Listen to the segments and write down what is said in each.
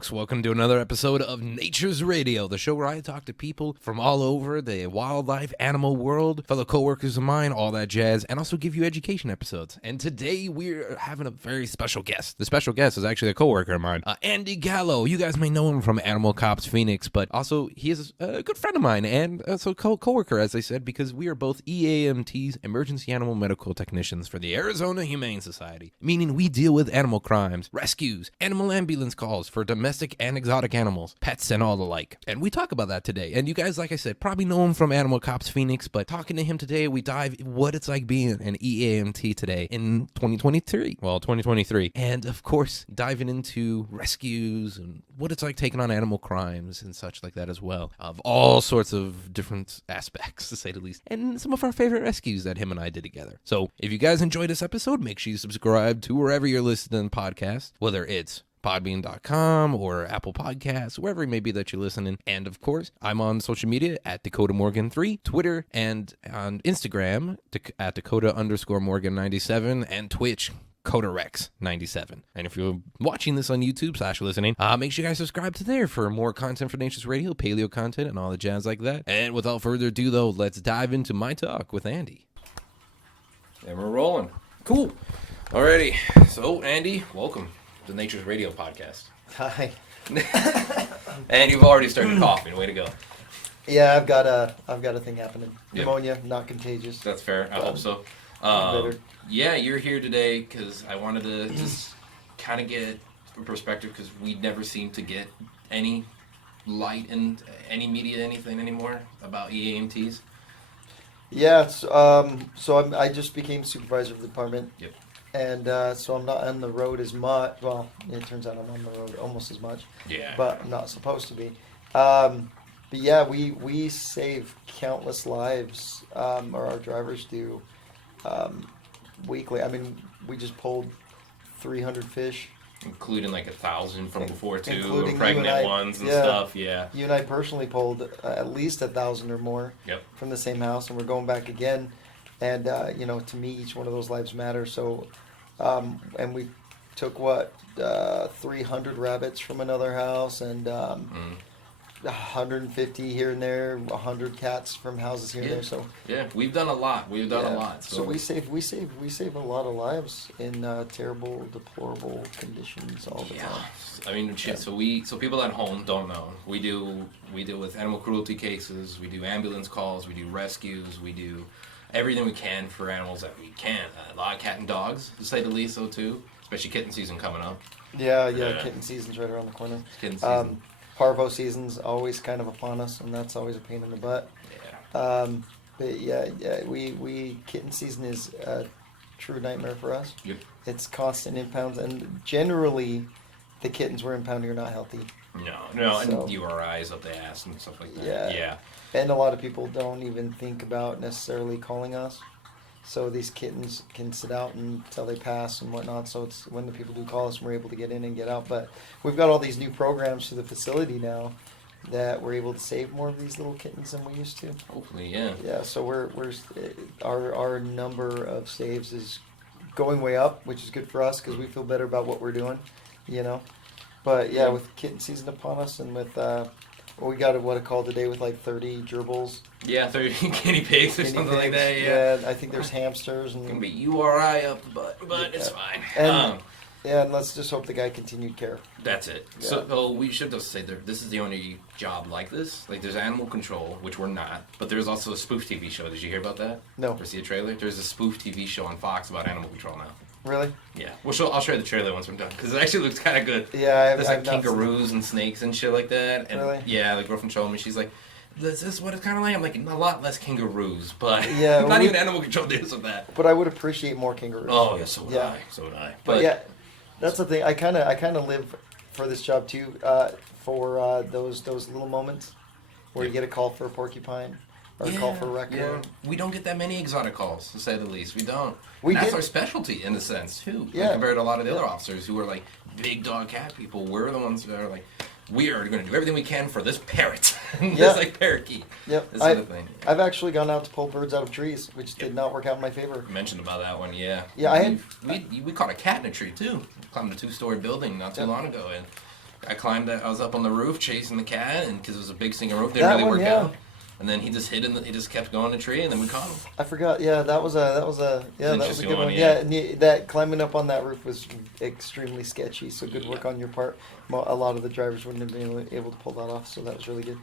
folks. Welcome to another episode of Nature's Radio, the show where I talk to people from all over the wildlife, animal world, fellow coworkers of mine, all that jazz, and also give you education episodes. And today we're having a very special guest. The special guest is actually a coworker of mine, Andy Gallo. You guys may know him from Animal Cops Phoenix, but also he is a good friend of mine and also coworker, as I said, because we are both EAMTs, Emergency Animal Medical Technicians for the Arizona Humane Society, meaning we deal with animal crimes, rescues, animal ambulance calls for domestic and exotic animals, pets, and all the like. And we talk about that today. And you guys, like I said, probably know him from Animal Cops Phoenix, but talking to him today, we dive what it's like being an EAMT today in 2023. And of course, diving into rescues and what it's like taking on animal crimes and such like that as well, of all sorts of different aspects, to say the least, and some of our favorite rescues that him and I did together. So if you guys enjoyed this episode, make sure you subscribe to wherever you're listening to podcasts, whether it's Podbean.com or Apple Podcasts, wherever it may be that you're listening. And of course, I'm on social media at Dakota Morgan3, Twitter, and on Instagram at Dakota_Morgan97, and Twitch, CodaRex97. And if you're watching this on YouTube / listening, make sure you guys subscribe to there for more content for Nature's Radio, paleo content, and all the jazz like that. And without further ado, though, let's dive into my talk with Andy. And we're rolling. Cool. Alrighty. So, Andy, welcome to Nature's Radio podcast. Hi. And you've already started coughing. Way to go. Yeah, I've got a thing happening. Pneumonia, not contagious. That's fair. I hope so. Yeah, you're here today because I wanted to just kind of get a perspective because we never seem to get any light in any media, anything anymore about EAMTs. Yeah, so I just became supervisor of the department. Yep. And so I'm not on the road as much. Well, it turns out I'm on the road almost as much. Yeah. But I'm not supposed to be. But yeah, we save countless lives, or our drivers do, weekly. I mean, we just pulled 300 fish. Including like 1,000 from before too, Including pregnant ones and stuff, yeah. You and I personally pulled at least 1,000 or more from the same house, and we're going back again. And, to me, each one of those lives matter. So, and we took, 300 rabbits from another house and 150 here and there, 100 cats from houses here and there. So yeah, we've done a lot. We've done a lot. So we save a lot of lives in terrible, deplorable conditions all the time. I mean, shit. So people at home don't know. We deal with animal cruelty cases. We do ambulance calls. We do rescues. We do everything we can for animals that we can. A lot of cat and dogs, to say the least, so too. Especially kitten season coming up. Yeah, kitten season's right around the corner. Kitten season. Parvo season's always kind of upon us, and that's always a pain in the butt. Yeah. But we kitten season is a true nightmare for us. Yep. It's constant impounds, and generally, the kittens we're impounding are not healthy. No, and URIs up the ass and stuff like that. Yeah. And a lot of people don't even think about necessarily calling us. So these kittens can sit out until they pass and whatnot. So it's when the people do call us, we're able to get in and get out. But we've got all these new programs through the facility now that we're able to save more of these little kittens than we used to. Hopefully, yeah. Yeah. So our number of saves is going way up, which is good for us because we feel better about what we're doing, But yeah, with kitten season upon us and with we got what it called today with like 30 gerbils. Yeah, 30 guinea pigs or something like that. Yeah, I think there's hamsters and. It's gonna be URI up the butt, but it's fine. And let's just hope the guy continued care. That's it. Yeah. So we should just say this is the only job like this. Like there's animal control, which we're not, but there's also a spoof TV show. Did you hear about that? No. Or see a trailer? There's a spoof TV show on Fox about animal control now. Really? Yeah. Well, I'll show you the trailer once we're done because it actually looks kind of good. Yeah, there's like kangaroos and snakes and shit like that. And really? Yeah, the girlfriend showed me. She's like, "This is what it's kind of like." I'm like, a lot less kangaroos, but not even animal control deals with that. But I would appreciate more kangaroos. Oh yeah, so would I. So would I. But yeah, that's the thing. I kind of live for this job too. For those little moments where you get a call for a porcupine. Or a call for a raccoon. Yeah. We don't get that many exotic calls, to say the least. We don't. That's our specialty, in a sense, too. Yeah. Like, compared to a lot of the other officers who are, like, big dog cat people. We're the ones that are like, we are going to do everything we can for this parrot. This, like, parakeet. Yep. This other thing. I've actually gone out to pull birds out of trees, which did not work out in my favor. You mentioned about that one, yeah. Yeah, we caught a cat in a tree, too. Climbed a 2-story building not too long ago, and I climbed. I was up on the roof chasing the cat, and because it was a big single roof, didn't That really one, work yeah. out. And then he just hid in. He just kept going in the tree, and then we caught him. I forgot. Yeah, that was a that was a good one. yeah. And that climbing up on that roof was extremely sketchy. So good work on your part. A lot of the drivers wouldn't have been able to pull that off. So that was really good.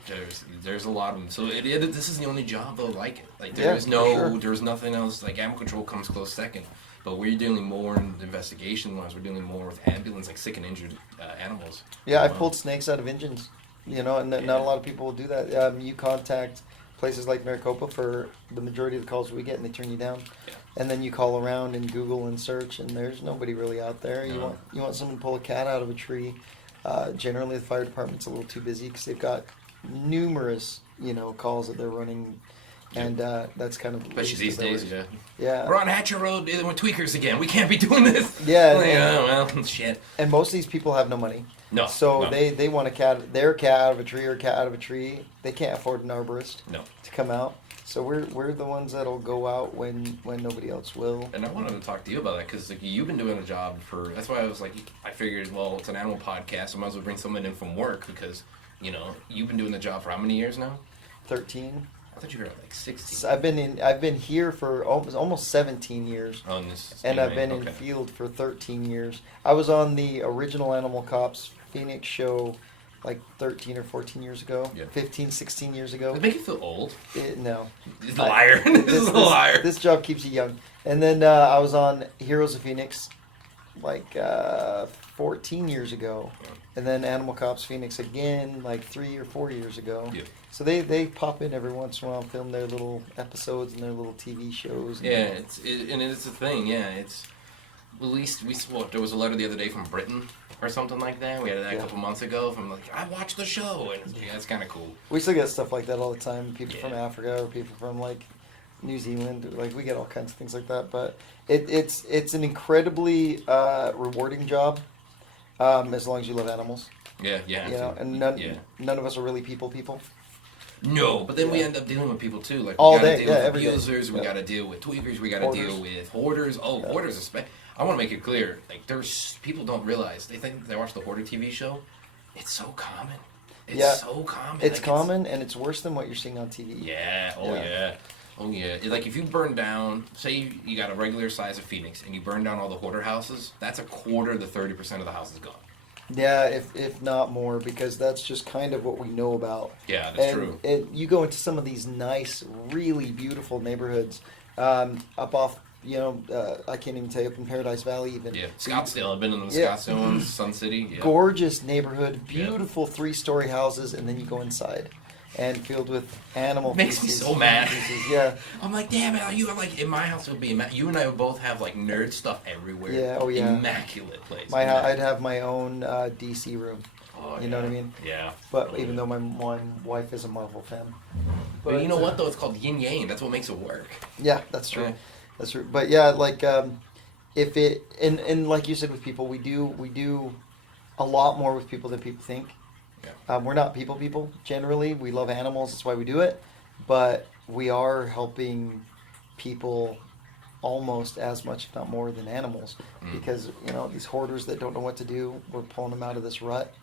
There's a lot of them. So this is the only job though like it. Like there's nothing else. Like animal control comes close second. But we're dealing more in investigation-wise. We're dealing more with ambulance, like sick and injured animals. Yeah, I've pulled snakes out of engines. And not a lot of people will do that. You contact places like Maricopa for the majority of the calls we get, and they turn you down. Yeah. And then you call around and Google and search, and there's nobody really out there. No. You want someone to pull a cat out of a tree. Generally, the fire department's a little too busy because they've got numerous calls that they're running. And that's kind of especially these days, yeah. We're on Hatcher Road dealing with tweakers again. We can't be doing this. Yeah. Well, shit. And most of these people have no money. No. So no. they want their cat out of a tree or a cat out of a tree. They can't afford an arborist. No. To come out. So we're the ones that'll go out when nobody else will. And I wanted to talk to you about that because you've been doing a job for. That's why I was like, I figured, well, it's an animal podcast. I might as well bring someone in from work because you've been doing the job for how many years now? 13. I thought you were at like 16. So I've been here for almost 17 years. Oh, and I've been in field for 13 years. I was on the original Animal Cops Phoenix show like 13 or 14 years ago. Yeah. 15, 16 years ago. Does it make you feel old? No. He's a liar. This is a liar. This job keeps you young. And then I was on Heroes of Phoenix like 14 years ago. Yeah. And then Animal Cops Phoenix again like 3 or 4 years ago. Yeah. So they pop in every once in a while and film their little episodes and their little TV shows. Yeah, it's a thing. Yeah, it's at least there was a letter the other day from Britain or something like that. We had that a couple months ago from like I watched the show and it's kind of cool. We still get stuff like that all the time. People from Africa or people from like New Zealand, like we get all kinds of things like that. But it's an incredibly rewarding job as long as you love animals. Yeah. And none of us are really people. No, but then we end up dealing with people too. Like all we gotta day, deal with every day. abusers, we gotta deal with tweakers, we gotta deal with hoarders. Oh, hoarders especially. I want to make it clear. Like there's people don't realize they think they watch the hoarder TV show. It's so common. It's so common. It's common and it's worse than what you're seeing on TV. Yeah. Oh yeah. Like if you burn down, say you got a regular size of Phoenix and you burn down all the hoarder houses, that's a quarter to 30% of the house is gone. Yeah, if not more, because that's just kind of what we know about. Yeah, that's true. And you go into some of these nice, really beautiful neighborhoods up off, I can't even tell you, up in Paradise Valley even. Yeah, Scottsdale. I've been in the Scottsdale ones, Sun City. Yeah. Gorgeous neighborhood, beautiful 3-story houses, and then you go inside. And filled with animal Makes me so mad. Yeah. I'm like, damn it, you are like, in my house it would be you and I would both have like nerd stuff everywhere. Yeah, oh yeah. Immaculate place. I'd have my own DC room. Oh, you know what I mean? Yeah. But even though my wife is a Marvel fan. But you know what though? It's called yin yang. That's what makes it work. Yeah, that's true. Yeah. That's true. But yeah, like if it and like you said with people, we do a lot more with people than people think. Yeah. We're not people generally. We love animals. That's why we do it. But we are helping people almost as much, if not more, than animals. Because, these hoarders that don't know what to do, we're pulling them out of this rut.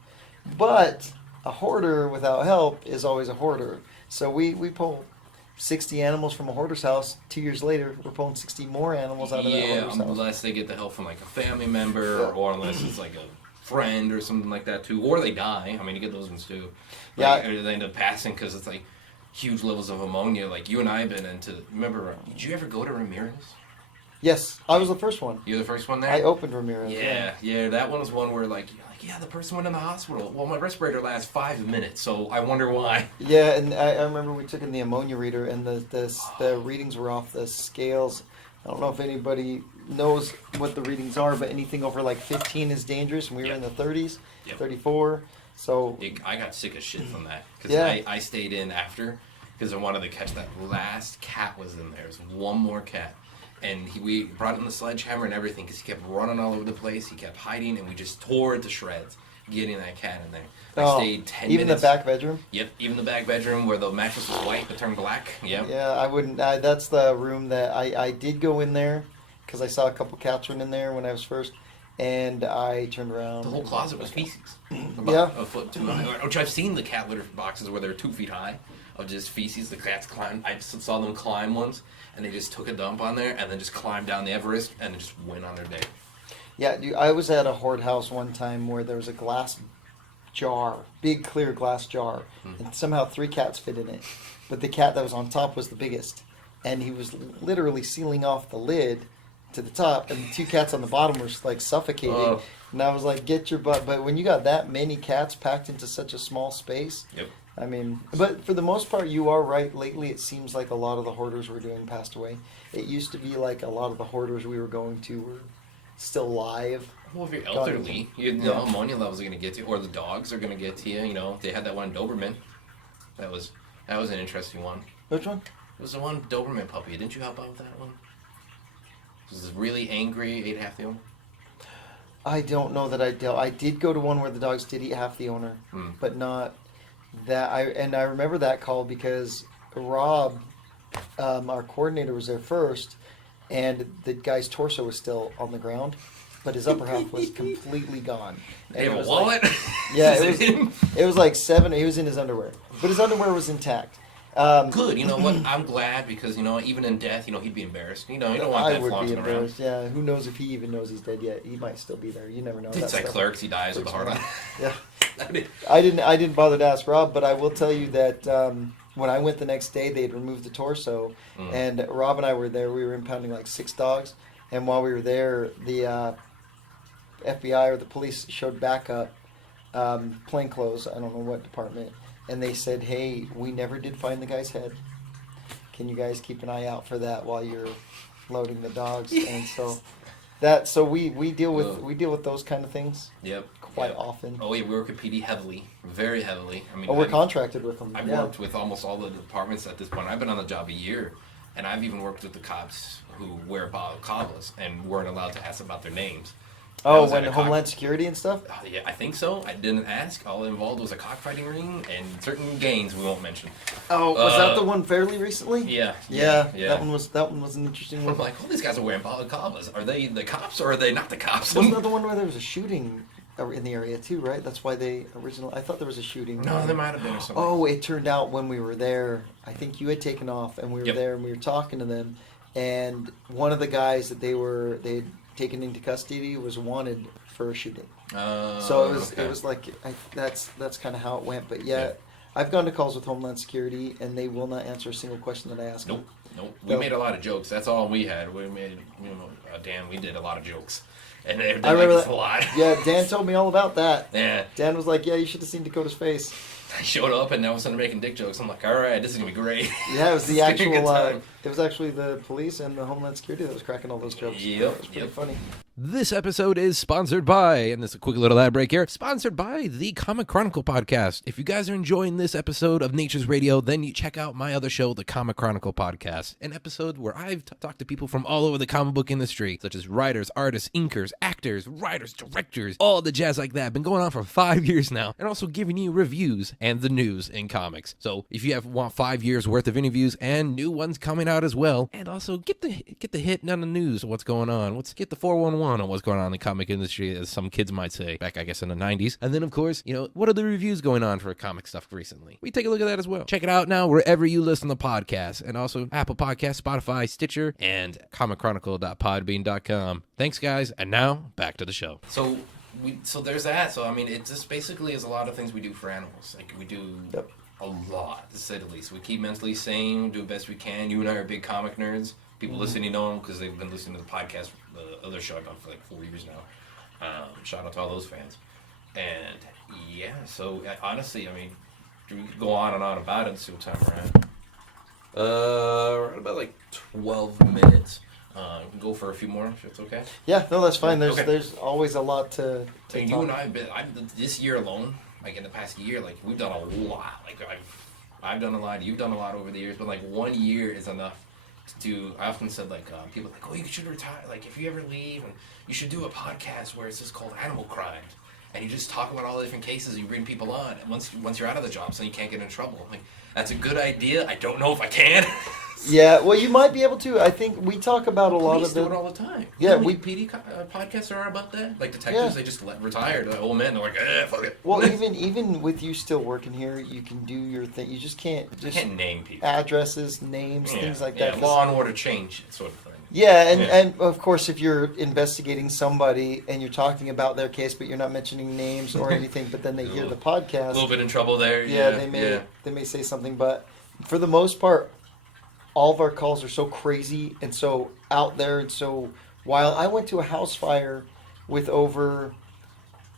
But a hoarder without help is always a hoarder. So we pull 60 animals from a hoarder's house. 2 years later, we're pulling 60 more animals out of that hoarder's house. Yeah, unless they get the help from like a family member or unless it's like a friend or something like that too, or they die. I mean, you get those ones too. Like, or they end up passing because it's like huge levels of ammonia. Like you and I have been into. Remember, did you ever go to Ramirez? Yes, I was the first one. You're the first one there. I opened Ramirez. Yeah. That one was one where like the person went in the hospital. Well, my respirator lasts 5 minutes, so I wonder why. Yeah, and I remember we took in the ammonia reader, and the readings were off the scales. I don't know if anybody knows what the readings are, but anything over like 15 is dangerous, and we were in the 30s, 34. So I got sick as shit from that because I stayed in after because I wanted to catch that last cat was in there. There was one more cat, and we brought in the sledgehammer and everything because he kept running all over the place. He kept hiding, and we just tore it to shreds getting that cat in there. I stayed 10 even minutes. The back bedroom? Yep, even the back bedroom where the mattress was white but turned black. Yep. Yeah, I wouldn't. That's the room that I did go in there because I saw a couple cats run in there when I was first. and I turned around. The whole closet was feces. Yeah. A foot too high. Which I've seen the cat litter boxes where they're 2 feet high of just feces. The cats climbed. I saw them climb once, and they just took a dump on there and then just climbed down the Everest and just went on their day. Yeah, dude, I was at a horde house one time where there was a glass jar, big clear glass jar, and somehow 3 cats fit in it. But the cat that was on top was the biggest, and he was literally sealing off the lid to the top, and the 2 cats on the bottom were like suffocating. Oh. And I was like, "Get your butt!" But when you got that many cats packed into such a small space, Yep. I mean, but for the most part, you are right. Lately, it seems like a lot of the hoarders we're doing passed away. It used to be like a lot of the hoarders we were going to were still live. Well, if you're elderly, you know, ammonia levels are going to get to you, or the dogs are going to get to you. You know, they had that one Doberman. That was an interesting one. Which one? It was the one Doberman puppy. Didn't you help out with that one? It was really angry, ate half the owner. I don't know that I dealt. I did go to one where the dogs did eat half the owner, but not that. I remember that call because Rob, our coordinator, was there first, and the guy's torso was still on the ground, but his upper half was completely gone. They And have it a was wallet? Like, yeah, Is it him? it was like 7. He was in his underwear, but his underwear was intact. Good. You know what? I'm glad because, you know, even in death, you know, he'd be embarrassed. You know, you don't want I that would be flaunting around. embarrassed. Yeah, who knows if he even knows he's dead yet? He might still be there. You never know. It's like Clerks. He dies with a heart on. Yeah. I I didn't bother to ask Rob, but I will tell you that when I went the next day, they had removed the torso, and Rob and I were there. We were impounding like 6 dogs, and while we were there, the FBI or the police showed backup, plainclothes. I don't know what department, and they said, "Hey, we never did find the guy's head. Can you guys keep an eye out for that while you're loading the dogs?" Yes. And so we deal with those kind of things. Yep. Quite often. Oh, yeah, we work at PD heavily, very heavily. I mean, We're contracted with them. I've worked with almost all the departments at this point. I've been on the job a year, and I've even worked with the cops who wear balaclavas and weren't allowed to ask about their names. Oh, when Homeland Security and stuff? Yeah, I think so. I didn't ask. All involved was a cockfighting ring and certain gangs we won't mention. Oh, was that the one fairly recently? Yeah. That one was an interesting one. I'm like, all these guys are wearing balaclavas. Are they the cops or are they not the cops? Wasn't that the one where there was a shooting in the area too, right? That's why they originally. I thought there was a shooting. No, there might have been or something. Oh, it turned out when we were there, I think you had taken off, and we were there, and we were talking to them, and one of the guys that they'd taken into custody was wanted for a shooting. So it was like that's kind of how it went. But yeah, I've gone to calls with Homeland Security, and they will not answer a single question that I ask them. Nope. We made a lot of jokes. That's all we had. We made, Dan, we did a lot of jokes. And they I remember liked us that. a lot. Yeah, Dan told me all about that. Yeah. Dan was like, "Yeah, you should have seen Dakota's face." I showed up and all of a sudden making dick jokes. I'm like, all right, this is gonna be great. Yeah, it was the It's gonna be a good actual. time. It was actually the police and the Homeland Security that was cracking all those jokes. Yep, It was pretty yep. funny. This episode is sponsored by, and this is a quick little ad break here, sponsored by the Comic Chronicle podcast. If you guys are enjoying this episode of Nature's Radio, then you check out my other show, the Comic Chronicle podcast, an episode where I've talked to people from all over the comic book industry, such as writers, artists, inkers, actors, writers, directors, all the jazz like that. Been going on for 5 years now, and also giving you reviews and the news in comics. So if you want 5 years worth of interviews and new ones coming out as well, and also get the hit on the news of what's going on. Let's get the 411 on what's going on in the comic industry, as some kids might say, back I guess in the 90s. And then of course, what are the reviews going on for comic stuff recently? We take a look at that as well. Check it out now wherever you listen to podcasts, and also Apple Podcasts, Spotify, Stitcher, and comicchronicle.podbean.com. Thanks guys, and now back to the show. So there's that. So I mean, it just basically is a lot of things we do for animals. Like we do a lot, to say the least. We keep mentally sane, do the best we can. You and I are big comic nerds. People listening know them because they've been listening to the podcast, the other show I've done for like 4 years now. Shout out to all those fans. And yeah, so honestly, I mean, we could go on and on about it and see what time we're at. We're at about like 12 minutes. We can go for a few more if it's okay. Yeah, no, that's fine. Okay. There's always a lot to And talk. you and I have this year alone, like in the past year, like we've done a lot. Like I've done a lot, you've done a lot over the years, but like 1 year is enough to do. I often said like people are like, oh, you should retire. Like if you ever leave, and you should do a podcast where it's just called Animal Crimes, and you just talk about all the different cases. And you bring people on, and once you're out of the job, so you can't get in trouble. I'm like, that's a good idea. I don't know if I can. Yeah, well, you might be able to. I think we talk about a lot Police of do the. it all the time. Yeah, You know, we- PD podcasts are about that. Like detectives, Yeah. they just let retired old men. They're like, fuck it. Well, even with you still working here, you can do your thing. You just can't you just can't name people. addresses, names, things like that. Yeah, law and order change sort of thing. Yeah, and, Yeah. and of course, if you're investigating somebody and you're talking about their case, but you're not mentioning names or anything, but then they hear the A podcast, little bit in trouble there. yeah, they may say something. But for the most part, all of our calls are so crazy and so out there and so wild. I went to a house fire with over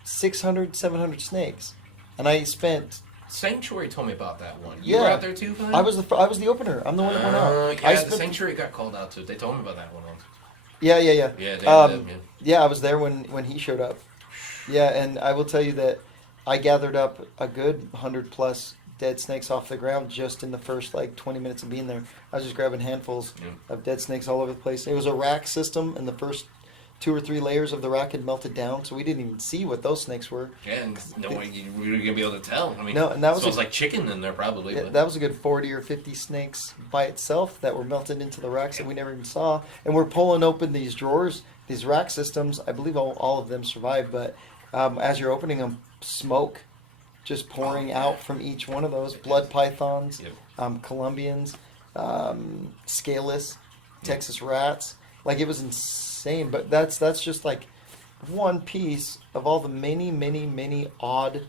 600, 700 snakes, and I spent. Sanctuary told me about that one. You Yeah. were out there too, Vine? I was the opener. I'm the one that went out. Yeah, I the spent. Sanctuary got called out too. They told me about that one once. Yeah. Yeah, Yeah, I was there when he showed up. Yeah, and I will tell you that I gathered up a good 100+ dead snakes off the ground just in the first like 20 minutes of being there. I was just grabbing handfuls of dead snakes all over the place. It was a rack system, and the first 2 or 3 layers of the rack had melted down, so we didn't even see what those snakes were. Yeah, and no way you were gonna be able to tell. I mean, No, and that was smells like chicken in there probably. Yeah, But. that was a good 40 or 50 snakes by itself that were melted into the racks that we never even saw. And we're pulling open these drawers, these rack systems. I believe all of them survived, but as you're opening them, smoke just pouring out from each one of those. Blood pythons, Colombians, scaleless, Texas rats. Like, it was insane. But that's just like one piece of all the many odd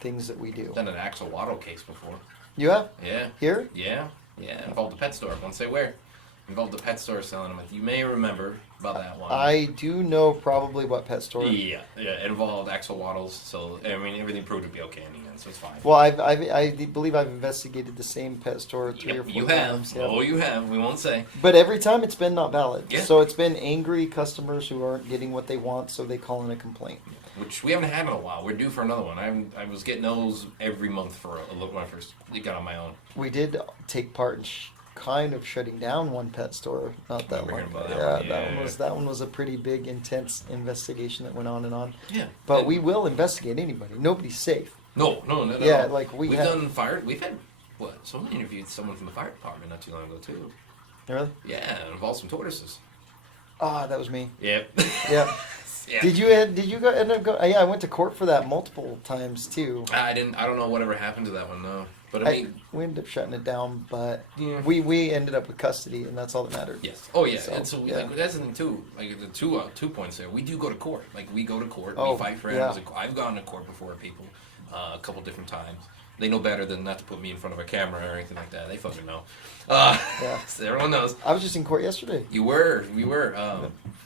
things that we do. Done an axolotl case before. You have? Yeah. Here? Yeah. Involved a pet store. I won't say where. Involved a pet store selling them. You may remember about that one. I do know probably what pet store. Yeah. It involved axolotls. So I mean, everything proved to be okay in the end, so it's fine. Well, I believe I've investigated the same pet store 3 or 4 you times. have. Oh, you have. We won't say. But every time it's been not valid. Yeah. So it's been angry customers who aren't getting what they want, so they call in a complaint. Which we haven't had in a while. We're due for another one. I was getting those every month for a look when I first got on my own. We did take part in kind of shutting down one pet store not that long ago. That one was a pretty big, intense investigation that went on and on. Yeah. But we will investigate anybody. Nobody's safe. No. Yeah, like we've done fire. We've had someone interviewed someone from the fire department not too long ago too. Really? Yeah, it involved some tortoises. Ah, that was me. Yep. Yeah. Yeah. Did you go end up going? Yeah, I went to court for that multiple times too. I don't know whatever happened to that one though. But I mean, we ended up shutting it down, but Yeah. we ended up with custody, and that's all that mattered. yes. Oh yeah. So, and so yeah. like, that's the thing too. Like the two points there. We do go to court. Like we go to court. Oh, we fight for yeah. animals. I've gone to court before people, a couple different times. They know better than not to put me in front of a camera or anything like that. They fucking know. Yeah. So everyone knows. I was just in court yesterday. We were.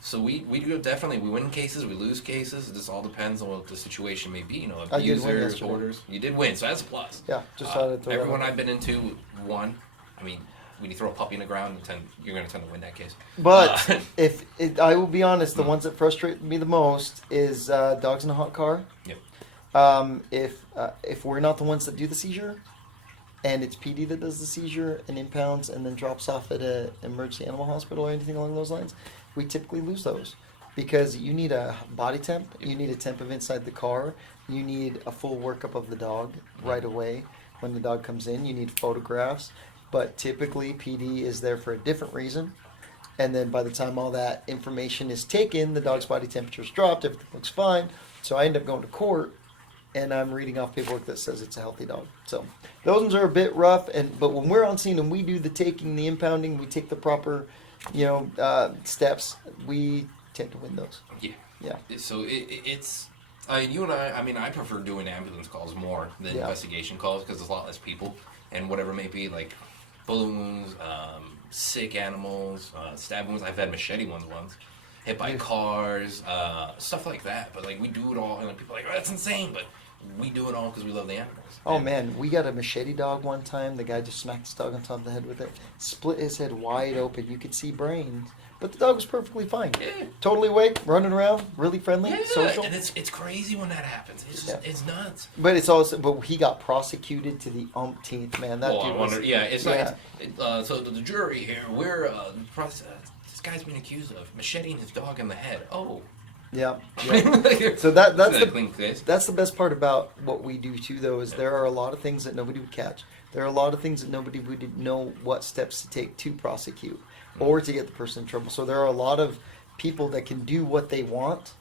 So we do definitely. We win cases. We lose cases. It just all depends on what the situation may be. You know, I did win abusers, yesterday. orders. You did win, so that's a plus. Yeah, just thought I'd throw that everyone out. I've been into won. I mean, when you throw a puppy in the ground, you're going to tend to win that case. But Uh, I will be honest, the ones that frustrate me the most is dogs in a hot car. Yep. If we're not the ones that do the seizure, and it's PD that does the seizure and impounds and then drops off at an emergency animal hospital or anything along those lines, we typically lose those because you need a body temp, you need a temp of inside the car, you need a full workup of the dog right away when the dog comes in, you need photographs, but typically PD is there for a different reason. And then by the time all that information is taken, the dog's body temperature's dropped, everything looks fine. So I end up going to court and I'm reading off paperwork that says it's a healthy dog. So those ones are a bit rough, but when we're on scene and we do the taking, the impounding, we take the proper, steps, we tend to win those. Yeah. Yeah. So it's. You and I mean, I prefer doing ambulance calls more than Yeah. investigation calls because there's a lot less people and whatever may be, like balloons, sick animals, stab wounds. I've had machete ones once, hit by cars, stuff like that. But like we do it all, and like, people are like, oh, that's insane, but we do it all because we love the animals. Oh And- man, we got a machete dog one time. The guy just smacked his dog on top of the head with it, split his head wide open. You could see brains, but the dog was perfectly fine. Yeah. Totally awake, running around, really friendly, Yeah, social. and it's crazy when that happens. It's just, Yeah. it's nuts. But it's also, but he got prosecuted to the umpteenth, man. That Well, dude I was, wonder. Yeah, it's yeah. like so. The jury here, we're this guy's being accused of macheting his dog in the head. Oh, Yeah. Like, So that's it's not a the clean case. that's the best part about what we do too, though, is there are a lot of things that nobody would catch. There are a lot of things that nobody would know what steps to take to prosecute or to get the person in trouble. So there are a lot of people that can do what they want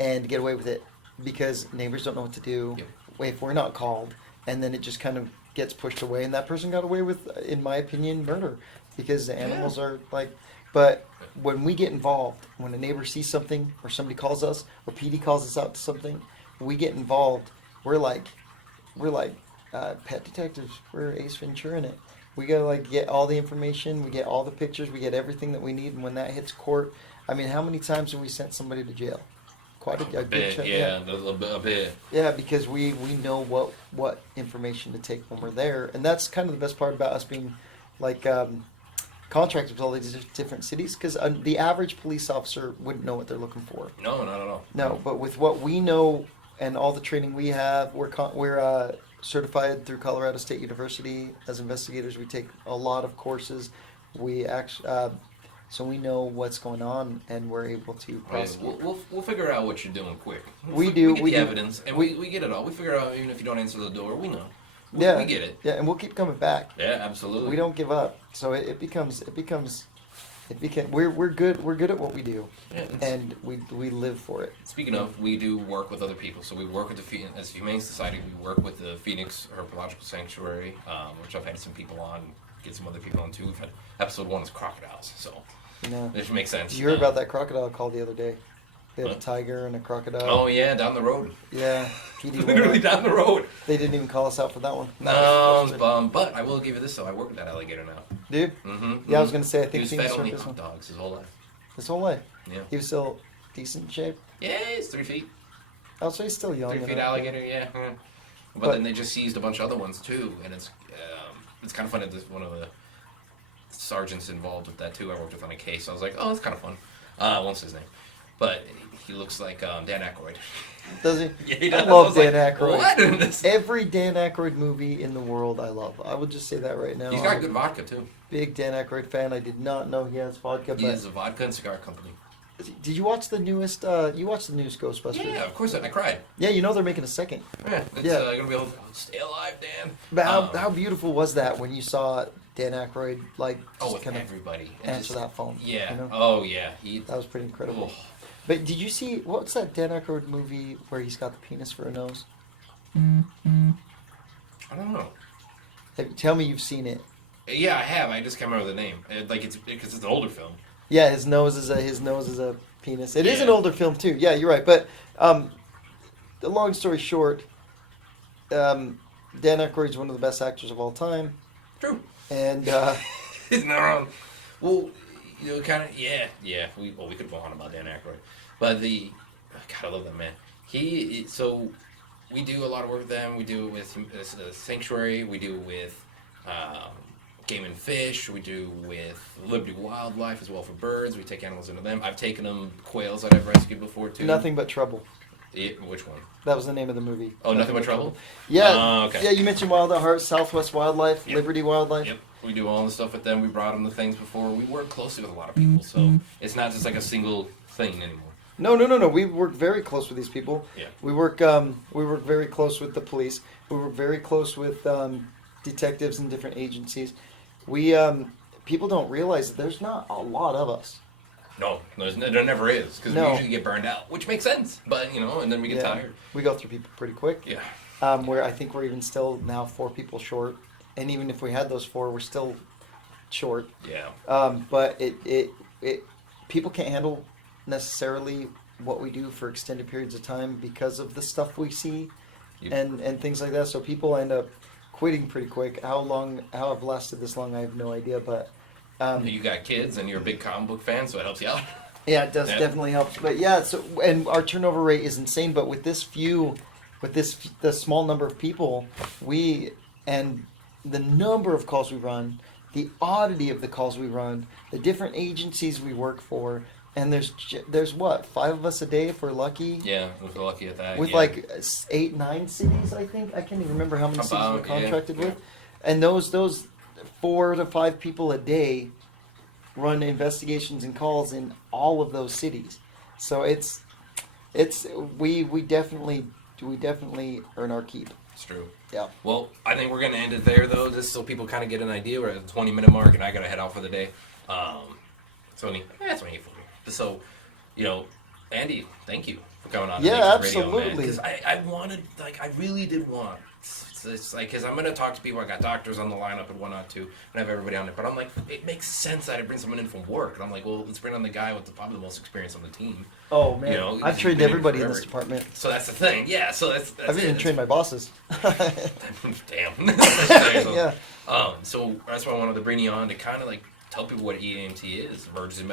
and get away with it because neighbors don't know what to do Yep. if we're not called, and then it just kind of gets pushed away. And that person got away with, in my opinion, murder because the animals are like. But when we get involved, when a neighbor sees something, or somebody calls us, or PD calls us out to something, we get involved. We're like pet detectives. We're Ace Ventura in it. We gotta like get all the information. We get all the pictures. We get everything that we need. And when that hits court, I mean, how many times have we sent somebody to jail? Quite a good bit, chunk. yeah, a bit. Yeah, because we know what information to take when we're there, and that's kind of the best part about us being like contracted with all these different cities. Because the average police officer wouldn't know what they're looking for. No, not at all. No, but with what we know and all the training we have, we're certified through Colorado State University as investigators. We take a lot of courses. We actually. So we know what's going on, and we're able to prosecute. We'll figure out what you're doing quick. We do. We get we the do. evidence, and we get it all. We figure out even if you don't answer the door, we know. We get it. Yeah, and we'll keep coming back. Yeah, absolutely. We don't give up. So it becomes we're good at what we do, Yeah, and we live for it. Speaking of, we do work with other people. So we work with as a Humane Society, we work with the Phoenix Herpetological Sanctuary, which I've had some people on, get some other people on too. We've had episode 1 is crocodiles, so it makes sense. You heard about that crocodile call the other day? They had a What? tiger and a crocodile. Oh yeah, down the road. Yeah, PD Literally down the road. They didn't even call us out for that one. No, I was bummed, but I will give you this though. I work with that alligator now. Dude? Mm-hmm. Yeah, I was gonna say I He think was Phoenix fed only Circus hot dogs his whole life. his whole life. Yeah. He was still decent shape. Yeah, he's 3 feet. Oh, so he's still young. 3 feet enough. alligator, yeah. But then they just seized a bunch of other ones too, and it's kind of funny. This one of the sergeants involved with that too. I worked with on a case. I was like, oh, that's kind of fun. I won't say his name, but he looks like Dan Aykroyd. Does he? Yeah, he I does. love I was Dan like, Aykroyd. What in this? Every Dan Aykroyd movie in the world I love. I would just say that right now. He's got good vodka too. Big Dan Aykroyd fan. I did not know he has vodka. He But has a vodka and cigar company. did you watch the newest? You watched the newest Ghostbusters? Yeah, of course. I cried. Yeah, you know they're making a second. Yeah, it's Yeah. gonna be able to stay alive, Dan. But how beautiful was that when you saw Dan Aykroyd like just with kind of everybody. And answer that phone? Yeah. You know? Oh yeah. That was pretty incredible. Oh. But did you see what's that Dan Aykroyd movie where he's got the penis for a nose? I don't know. Tell me you've seen it. Yeah, I have. I just can't remember the name. It's because it's an older film. Yeah, his nose is a penis. It is an Yeah. older film too. Yeah, you're right. But the long story short, Dan Aykroyd's one of the best actors of all time, True. and He's not wrong. Well, kind of. Yeah. We could go on about Dan Aykroyd, but God, I love that man. So we do a lot of work with them. We do it with the Sanctuary. We do it with Game and Fish. We do with Liberty Wildlife as well for birds. We take animals into them. I've taken them quails that I've rescued before too. Nothing But Trouble. Which one? That was the name of the movie. Oh, Nothing But Trouble? Yeah. Oh, okay. Yeah, you mentioned Wild at Heart, Southwest Wildlife, Yep. Liberty Wildlife. Yep. We do all the stuff with them. We brought them the things before. We work closely with a lot of people, so it's not just like a single thing anymore. No. We work very close with these people. Yeah. We work very close with the police. We work very close with detectives and different agencies. We people don't realize that there's not a lot of us. No, there never is, because No. we usually get burned out, which makes sense. But and then we get Yeah. tired. We go through people pretty quick. Yeah. Where I think we're even still now 4 people short, and even if we had those 4, we're still short. Yeah. But it people can't handle necessarily what we do for extended periods of time because of the stuff we see Yep. and things like that. So people end up quitting pretty quick. How I've lasted this long, I have no idea. But You got kids, and you're a big comic book fan, so it helps you out. yeah, it does Yeah. definitely helps. But yeah, so and our turnover rate is insane. But with the small number of people, and the number of calls we run, the oddity of the calls we run, the different agencies we work for, and there's what 5 of us a day if we're lucky. Yeah, if we're lucky at that. With yeah. like 8, 9 cities, I think. I can't even remember how many cities we're About, yeah, contracted yeah. with. And those 4 to 5 people a day run investigations and calls in all of those cities. So it's we definitely earn our keep. It's true. Yeah. Well, I think we're gonna end it there though, just so people kind of get an idea. We're at the 20-minute mark, and I gotta head out for the day. It's only 8:40. So, Andy, thank you for coming on. Yeah, Nature's Radio, man. absolutely. Because I wanted, I really did want. It's like, because I'm gonna talk to people. I got doctors on the lineup and whatnot too, and have everybody on there. But I'm like, it makes sense that I bring someone in from work, and I'm like, well, let's bring on the guy with probably the most experience on the team. Oh man, I've trained everybody in this department. So that's the thing. Yeah. So that's I've even trained my bosses. Damn. Yeah. So that's why I wanted to bring you on to kind of like tell people what EMT is, emergency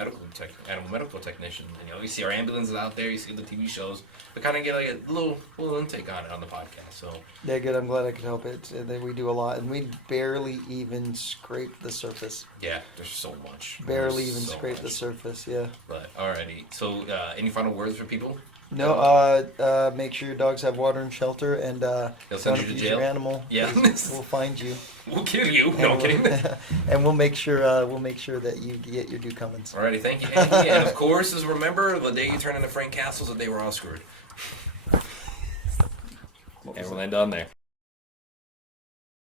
animal medical technician. And, you see our ambulances out there, you see the TV shows, but kind of get like a little intake on it on the podcast. So yeah, good. I'm glad I could help it. We do a lot, and we barely even scrape the surface. Yeah, there's so much. Barely even scrape the surface. Yeah. But alrighty. So any final words for people? No. Make sure your dogs have water and shelter, and They'll send you to jail. Your animal. Yeah. We'll find you. We'll kill you. No, I'm kidding. And we'll make sure that you get your due Cummins. Alrighty, thank you, Andy. And of course, as remember, the day you turn into Frank Castles, the day we're all screwed. And we'll end on there.